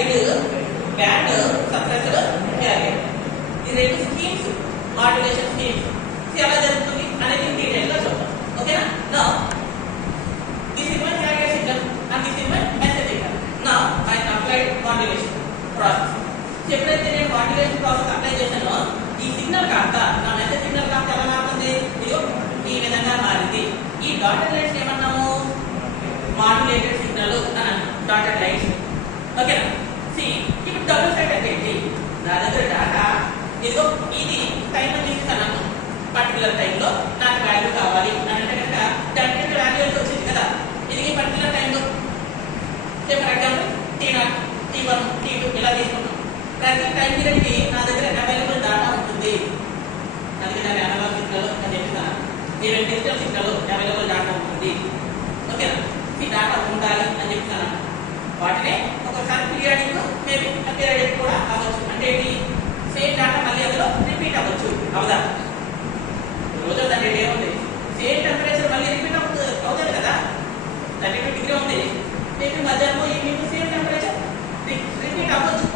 Side band suppressor carrier. ఈ రెండు schemes modulation schemes ఎలా జరుగుతుంది అనేది డీటెయిల్ గా చూద్దాం. ఓకేనా? Now this is my carrier signal and this is my message signal. Now I applied modulation process. ఎప్పుడైతే నేను మాడ్యులేషన్ ప్రాసెస్ అప్లై చేశానో ఈ సిగ్నల్ కాస్త నా మెసేజ్ సిగ్నల్ కాస్త ఎలా మారుతుంది? ఈ విధంగా మారింది. ఈ డాటెడ్ లైన్స్ ఏమన్నాము? మాడ్యులేటెడ్ సిగ్నల్ అని అన్నాం. Dotted lines. ఓకేనా? సి ఇప్పుడు డబుల్ సైడ్ అంటే ఏంటి? నా దగ్గర డాటా ఇదిగో ఇది టైం అని ఇస్తాను. పర్టికులర్ టైంలో నాకు వాల్యూ కావాలి అని అంటే కనుక దానికి వాల్యూ అయితే వచ్చింది కదా. ఇది ఈ పర్టికులర్ టైంలో for example T0, T1, T2 ఇలా తీసుకుంటాం. ప్రతి టైం పీరియడ్కి నా దగ్గర అవైలబుల్ డాటా ఉంటుంది. అందుకే దాని అనలాగ్ సిగ్నల్ అని చెప్తాను. Even digital signal available data ఉంటుంది. ఓకేనా? ఈ డాటా ఉండాలి అని చెప్తాను. వాటినే ఒకసారి పీరియాడిక్ మేబీ పీరియాడిక్ కూడా అవ్వచ్చు. అంటే ఏంటి? సేమ్ డాటా మళ్ళీ అందులో రిపీట్ అవ్వచ్చు. అవుదా? రోజు దాని డే ఉంది. సేమ్ టెంపరేచర్ మళ్ళీ రిపీట్ అవుతుంది కదా. 32 డిగ్రీ ఉంది. మేబీ మధ్యాహ్నం ఈవినింగ్ సేమ్ టెంపరేచర్ రిపీట్ అవ్వచ్చు.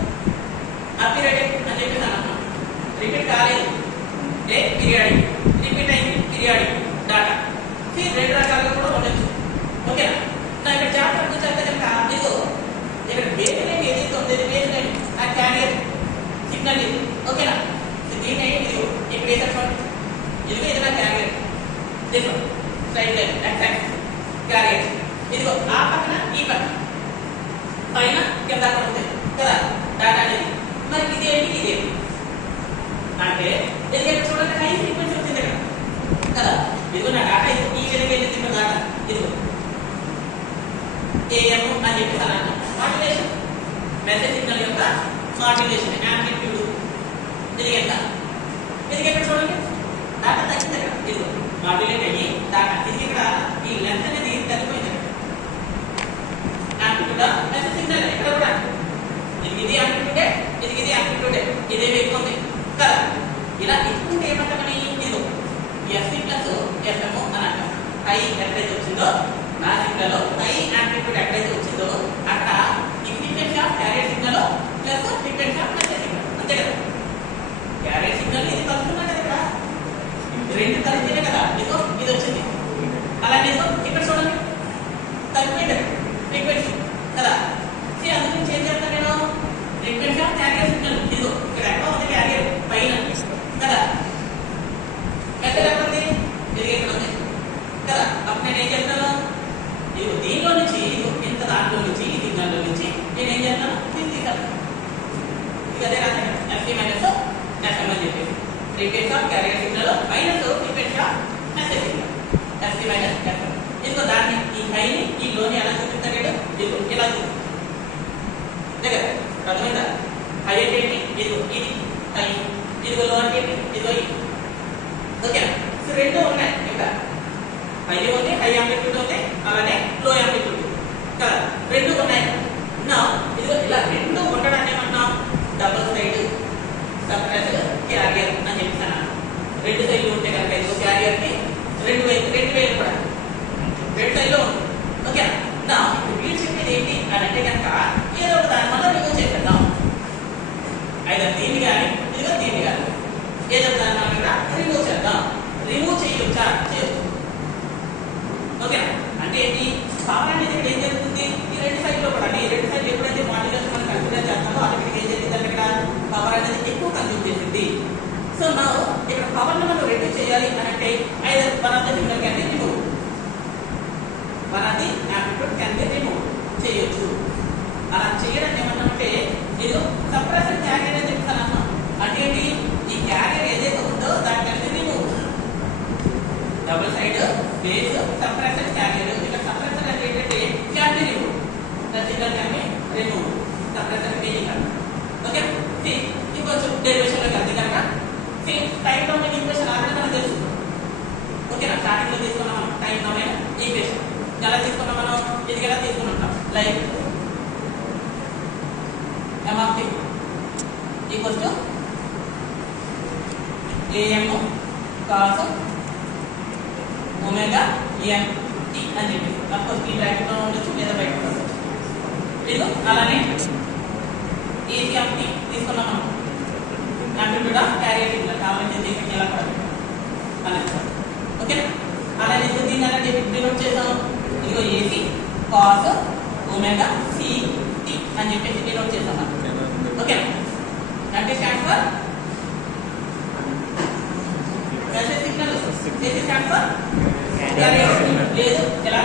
ఆ పీరియాడిక్ అని చెప్పేసాను. రిపీట్ కాలేదు ఏ పీరియాడిక్, రిపీట్ అయింది పీరియాడిక్ డాటా. రెండు రకాలుగా కూడా ఉండొచ్చు. ఓకేనా? నా ఇక్కడ చాప్టర్ చూస్తే కనుక ఇదిగో ఇక్కడ బేస్ లైన్ ఏదైతే ఉంది బేస్ లైన్ ఆ క్యారియర్ సిగ్నల్ ఇది. ఓకేనా? దీన్ని ఇదిగో ఇక్కడ వేసారు చూడండి. ఇదిగో ఇది నా క్యారియర్. ఇదిగో స్లైడ్ లైన్ క్యారియర్. ఇదిగో ఆ పక్కన ఈ పక్కన పైన కింద ఉంటుంది కదా డాటా అనేది. మరి ఇది ఏంటి? ఇదేంటి అంటే ఇది ఇక్కడ చూడండి హై ఫ్రీక్వెన్సీ వచ్చింది ఇక్కడ కదా. ఇదిగో నా డాటా ఇది ఈ విధంగా వెళ్ళింది. ఇక్కడ డాటా ఇదిగో AM అని చెప్పేసి అన్నాను. మాడ్యులేషన్ మెసేజ్ సిగ్నల్ యొక్క మాడ్యులేషన్ యాంప్లిట్యూడ్ ఇది ఎంత? ఇది ఇక్కడ చూడండి డాటా తగ్గింది ఇక్కడ. ఇదిగో మాడ్యులేట్ అయ్యి డాటా ఇది ఇక్కడ ఈ లెంత్ అనేది తగ్గిపోయింది. యాంప్లిట్యూడ్ మెసేజ్ సిగ్నల్ ఇక్కడ కూడా ఇది యాంప్లిట్యూడే ఇది యాంప్లిట్యూడే ఇదే ఎక్కువ ఉంది కదా. ఇలా ఎక్కువ ఏమంటామని ఇదిగో FC ప్లస్ FM అని అంటాం. హై ఎక్కడైతే వచ్చిందో నా సిగ్నల్ హై యాంప్లిట్యూడ్ ఎక్కడైతే వచ్చిందో అక్కడ ఈ frequency of carrier signal plus frequency of message signal. అంతే కదా. క్యారియర్ సిగ్నల్ ఇది కలుపుతున్నా కదా ఇక్కడ. రెండు కలిపితేనే కదా ఇదిగో ఇది వచ్చింది. అలాగే ఇక్కడ చూడండి తగ్గిపోయింది ఫ్రీక్వెన్సీ కదా. అందుకని ఏం చేస్తాను నేను? ఫ్రీక్వెన్సీ ఆఫ్ క్యారియర్ సిగ్నల్ ఇదిగో ఇక్కడ ఎక్కడ ఉంది క్యారియర్ పైన కదా. మెసేజ్ ఎక్కడ ఉంది? ఇది ఇక్కడ ఉంది కదా. అప్పుడు నేను ఏం చేస్తాను? ఇదిగో దీనిలో నుంచి ఇదిగో ఇంత దాంట్లో నుంచి ఈ సిగ్నల్లో నుంచి నేను ఏం చేస్తాను? దీన్ని తీసేస్తాను. ఇది అదే రాశాను FC మైనస్ FM అని చెప్పేసి. Frequency of carrier signal minus frequency of message signal FC minus FM. ఇదిగో దాన్ని ఈ హైని ఈ లోని ఎలా చూపిస్తాను? ఇదిగో ఇలా చూపిస్తాను దగ్గర అర్థమైందా? హై అంటే ఏంటి? ఇదిగో ఇది హై, ఇదిగో లో అంటే ఏంటి? ఇదిగో ఇది. ఓకేనా? రెండు ఉన్నాయి ఇక్కడ. హై ఉంది, హై యాంప్లిట్యూడ్ ఉంది, అలానే లో యాంప్లిట్యూడ్ కదా. రెండు ఉన్నాయి. నా ఇదిగో ఇలా రెండు ఉండడాన్ని ఏమన్నాం? డబుల్ సైడ్ సప్రెసర్ క్యారియర్ అని చెప్తాను. రెండు సైడ్లు ఉంటే కనుక ఇదిగో క్యారియర్ కి రెండు వేలు కూడా రెండు సైడ్లో ఉంది. ఓకేనా? నా వీళ్ళు చెప్పేది ఏంటి అని అంటే కనుక ఏదో ఒక దాని వల్ల రిమూవ్ చేసేద్దాం. అయితే దీన్ని కానీ ఇదిగో దీన్ని కానీ ఏదో దాని వల్ల రిమూవ్ చేద్దాం. రిమూవ్ చేయొచ్చా? చేయొచ్చు. ఓకేనా? అంటే ఏంటి? పవర్ అనేది ఇక్కడ ఏం జరుగుతుంది? ఈ రెండు సైడ్లో కూడా ఈ రెండు సైడ్లు ఎప్పుడైతే మాడ్యులేషన్ మనం కన్సిడర్ చేస్తామో ఆటోమేటిక్ ఏం జరిగింది అంటే ఇక్కడ పవర్ అనేది ఎక్కువ కన్జ్యూమ్ చేసింది. సో నా ఇక్కడ పవర్ ని మనం రెడ్యూస్ చేయాలి అని అంటే either one of the signal can be remove, one of the amplitude can be remove చేయొచ్చు. అలా చేయడం ఏమన్నామంటే ఇది సప్రెసర్ క్యారియర్ అని చెప్తాను. అంటే ఏంటి? ఈ క్యారియర్ ఏదైతే ఉందో దాన్ని కలిసి remove. Double side base suppressor carrier. ఇక్కడ సప్రెసర్ అంటే ఏంటంటే can be remove, the signal can be remove, suppressor meaning. Okay, ఇంకొంచెం డెరివేషన్ లోకి వెళ్తే కనుక టైం డొమైన్ ఈక్వేషన్ ఆల్రెడీ మనం తెలుసు. ఓకేనా? స్టార్టింగ్ లో తీసుకున్నాం మనం టైం డొమైన్ ఈక్వేషన్. ఎలా తీసుకున్నాం మనం? ఇది ఎలా తీసుకున్నాం? Like m of t equals to am cos omega n t అని చెప్పి అఫ్కోర్స్ ఈ బ్రాకెట్ లో ఉండొచ్చు లేదా బయట ఉండొచ్చు. ఇది అలానే ఓకేనా? అలా ఎందుకు దీన్ని అలా డినోట్ చేస్తాము? ఇదిగో ఏసీ కాస్ ఒమేగా సిటీ అని చెప్పేసి డినోట్ చేస్తాం మనం. ఓకేనా? అంటే stands for message signal, AC stands for లేదు ఎలా